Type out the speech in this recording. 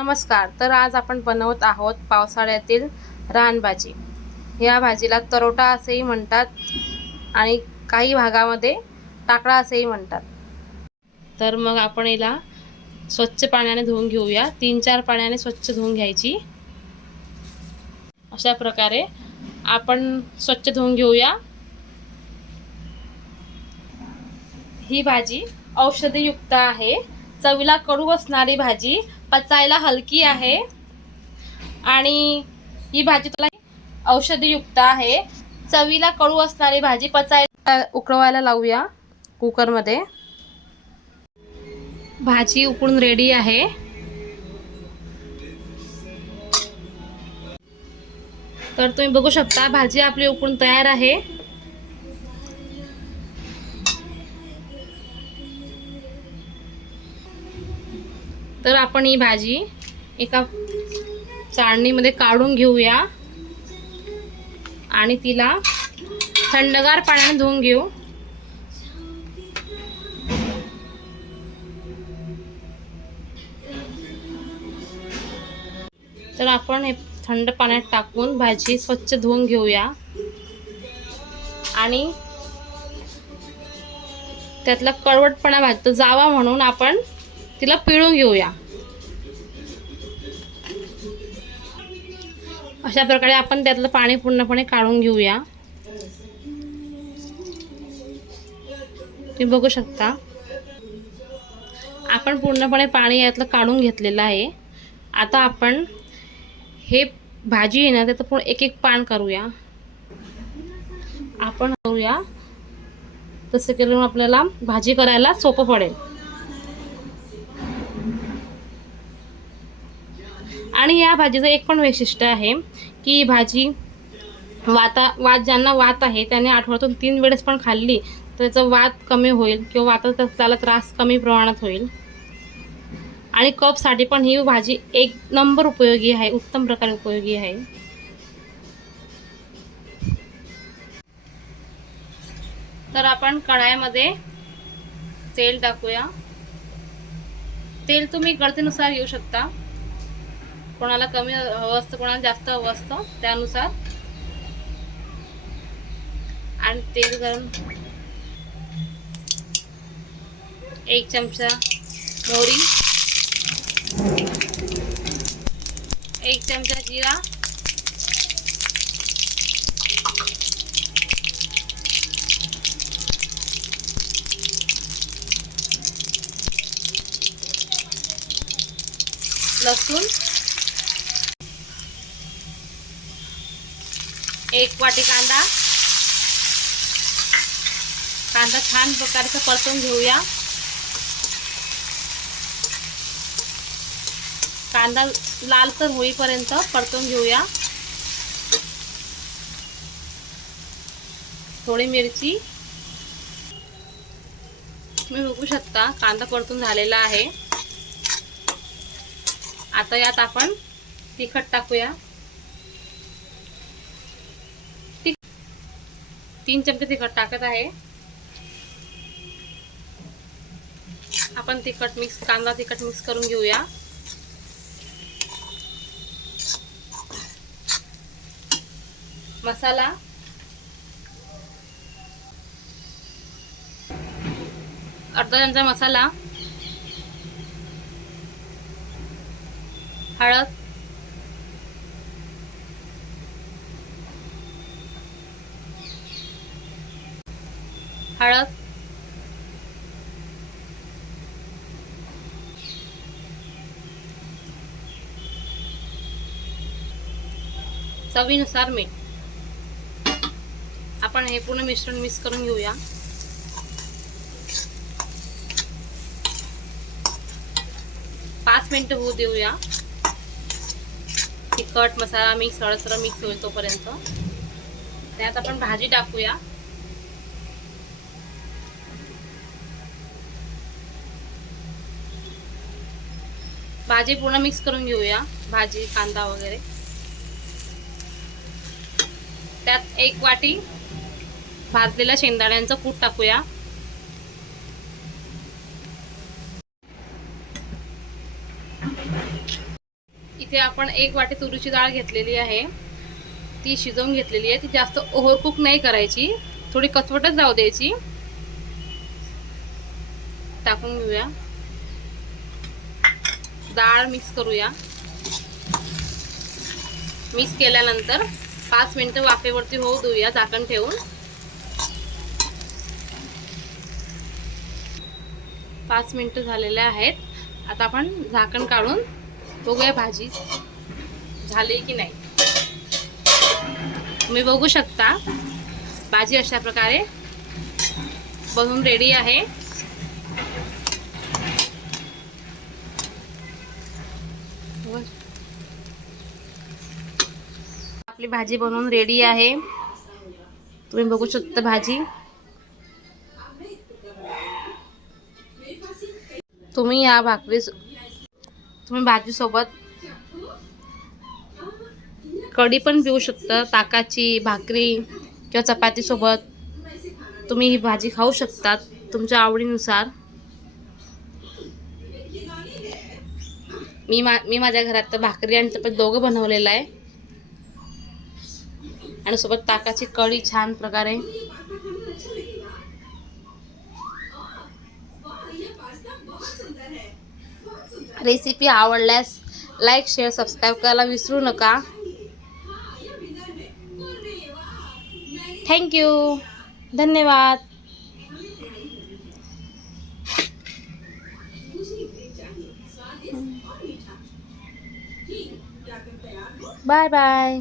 नमस्कार. तर आज आपण बनवत आहोत पावसाळ्यातील रानभाजी. या भाजीला तरोटा असेही म्हणतात आणि काही भागामध्ये टाकळा असेही म्हणतात. तर मग आपण याला स्वच्छ पाण्याने धुवून घेऊया. 3-4 पाण्याने स्वच्छ धुवून घ्यायची. अशा प्रकारे आपण स्वच्छ धुवून घेऊया. ही भाजी औषधीयुक्त आहे. चवीला कडू असणारी भाजी, पचायला हलकी आहे आणि ही भाजी तुला औषधीयुक्त आहे. चवीला कडू असणारी भाजी पचायला उकळवायला लावूया कुकरमध्ये. भाजी उकळून रेडी आहे. तर तुम्ही बघू शकता भाजी आपली उकळून तयार आहे. तर आपण ही भाजी एका चाळणीमध्ये काढून घेऊया आणि तिला थंडगार पाण्याने धुवून घेऊ. तर आपण हे थंड पाण्यात टाकून भाजी स्वच्छ धुवून घेऊया आणि त्यातला कडवटपणा भाजतो जावा म्हणून आपण तिला पिळून घेऊया. अशा प्रकारे आपण त्यातलं पाणी पूर्णपणे काढून घेऊया. तुम्ही बघू शकता आपण पूर्णपणे पाणी यातलं काढून घेतलेलं आहे. आता आपण हे भाजी आहे ना त्याचं पूर्ण एक एक पान करूया. आपण करूया तसं केल्यावर आपल्याला भाजी करायला सोपं पडेल. आणि या भाजीचं एक पण वैशिष्ट्य आहे की भाजी वात ज्यांना वात आहे त्याने आठवड्यातून 3 वेळेस पण खाल्ली तर त्याचा वात कमी होईल किंवा वाताचा त्याला त्रास कमी प्रमाणात होईल. आणि कफसाठी पण ही भाजी एक नंबर उपयोगी आहे, उत्तम प्रकारे उपयोगी आहे. तर आपण कढाईमध्ये तेल टाकूया. तेल तुम्ही गरजेनुसार घेऊ शकता. कोणाला कमी हवं असतं, कोणाला जास्त हवं असतं त्यानुसार. आणि तेल गरम 1 चमचा मोहरी, 1 चमचा जिरा, लसूण, 1 वाटी कांदा. कांदा छान प्रकारचा परतून घेऊया. कांदा लालसर होईपर्यंत परतून घेऊया. थोडी मिरची. तुम्ही बघू शकता कांदा परतून झालेला आहे. आता यात आपण तिखट टाकूया. 3 चमचे तिखट टाकत आहे. आपण कांदा तिखट मिक्स करून घेऊया. मसाला अर्धा चमचा मसाला, हळद, चवीनुसार मीठ. आपण हे पूर्ण मिश्रण मिक्स करून घेऊया. पाच मिनिटं होऊ देऊया. तिखट मसाला मिक्स हळद मिक्स होईल तोपर्यंत. त्यात आपण भाजी टाकूया. भाजी पूर्ण मिक्स करून घेऊया. भाजी कांदा वगैरे. त्यात 1 वाटी भाजलेल्या शेंगदाण्यांचं कूट टाकूया. इथे आपण 1 वाटी तुरीची डाळ घेतलेली आहे, ती शिजवून घेतलेली आहे. ती जास्त ओव्हर कुक नाही करायची, थोडी कचवटच राहू द्यायची. टाकून घेऊया, डाळ मिक्स करूया. मिक्स केल्यानंतर 5 मिनिटं वाफेवरती होऊ देऊया झाकण ठेवून. 5 मिनिटं झालेले आहेत. आता आपण झाकण काढून बघूया भाजी झाली की नाही. तुम्ही बघू शकता भाजी अशा प्रकारे बनवून रेडी आहे. आपली भाजी बनवून रेडी आहे. तुम्ही बघू शकता भाजी. तुम्ही या तुम्ही भाजी सोबत कढी पण पिऊ शकता, ताकाची, भाकरी किंवा चपाती सोबत तुम्ही ही भाजी खाऊ शकता तुमच्या आवडीनुसार. मी माझ्या घरात तर भाकरी आणि चपाती दोघं बनवलेलं आहे आणि सोबत ताकाची कढी छान प्रकारे. रेसिपी आवडल्यास लाईक, शेअर, सबस्क्राईब करायला विसरू नका. थँक्यू, धन्यवाद. Bye bye.